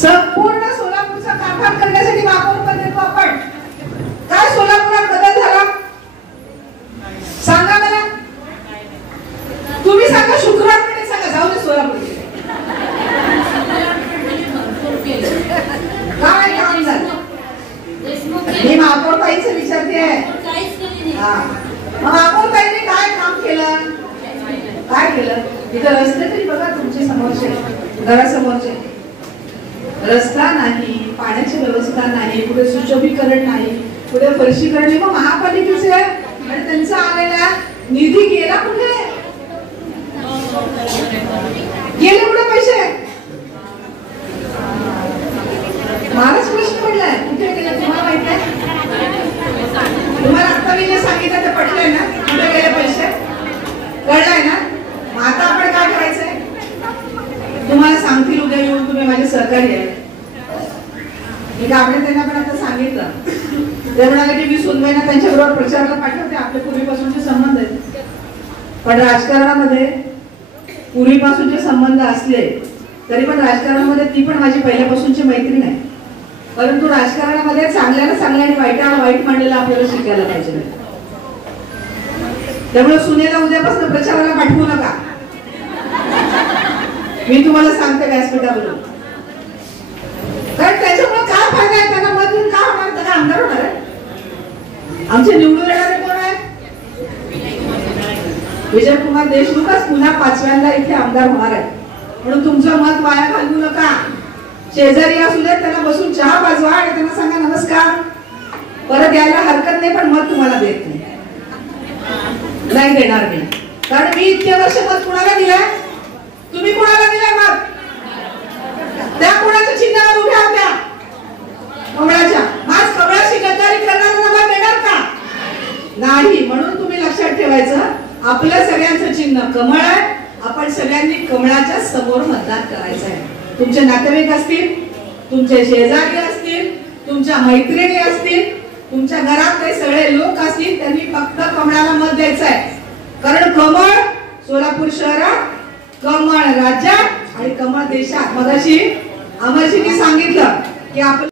संपूर्ण सोलापूरचा कारभार करण्यासाठी महापौर पद देतो आपण। काय सोलापुरात बदल झाला सांगा मला, तुम्ही सांगा। शुक्रवारकडे सांगा, जाऊ दे सोलापूर काय काम झालं। मी महापौर ताईंचं विचारते आहे। महापौर ताईंनी काय काम केलं, काय केलं? इथं रस्ते तरी बघा तुमच्या समोरचे, घरासमोरचे रस्ता नाही, पाण्याची व्यवस्था नाही, कुठे सुशोभीकरण नाही, कुठे फरशीकरण नाही। मग महापालिकेचे आणि त्यांचा आलेला निधी गेला कुठे, गेले कुठे पैसे? महाराज प्रश्न पडलाय, कुठे गेले तुम्हाला माहिती आहे? तुम्हाला आता मी जे सांगितलं ते पडलंय ना, कुठे गेले पैसे कळलंय ना? मग आता आपण काय करायचंय तुम्हाला सांगतील उद्या येऊन, तुम्ही माझे सहकारी आहे। एक आपण त्यांना पण आता सांगितलं, ते म्हणाले की मी सुनबाईंना त्यांच्याबरोबर प्रचाराला पाठवते, आपले पूर्वीपासूनचे संबंध आहेत। पण राजकारणामध्ये पूर्वीपासूनचे संबंध असले तरी पण राजकारणामध्ये ती पण माझी पहिल्यापासूनची मैत्रीण आहे। परंतु राजकारणामध्ये चांगल्याला चांगल्या आणि वाईटाला वाईट मांडलेला आपल्याला शिकायला पाहिजे। त्यामुळे सुनेला उद्यापासून प्रचाराला पाठवू नका, मी तुम्हाला सांगते व्यासपीठावरून। कारण त्याच्यामुळे काय फायदा आहे, त्यांना मत देऊन काय होणार, त्याला आमदार होणार आहे? आमचे निवडून येणारे कोण आहे? विजयकुमार देशमुखच पुन्हा 5व्यांदा इथे आमदार होणार आहे। म्हणून तुमचं मत वाया घालवू नका। शेजारी असू दे, त्यांना बसून चहा पाजवा आणि त्यांना सांगा नमस्कार, परत यायला हरकत नाही, पण मत तुम्हाला देत नाही देणार मी। कारण मी इतके वर्ष मत कुणाला दिलंय, तुम्ही कुणाला दिलंय मत? त्या कोणाच्या चिन्हावर उभ्या होत्या, कमळाच्या। आज कमळाशी गद्दारी करणाऱ्यांना मत देणार का? नाही। म्हणून तुम्ही लक्षात ठेवायचं, आपल्या सगळ्यांचं चिन्ह कमळ आहे, आपण सगळ्यांनी कमळाच्या समोर मतदान करायचं आहे। तुमचे नातेवाईक असतील, तुमचे शेजारी असतील, तुमच्या मैत्रिणी असतील, तुमच्या घरातले सगळे लोक असतील, त्यांनी फक्त कमळाला मत द्यायचं आहे। कारण कमळ सोलापूर शहरात, कमळ राज्यात आणि कमळ देशात। मगाशी अमरजींनी सांगितलं की आपण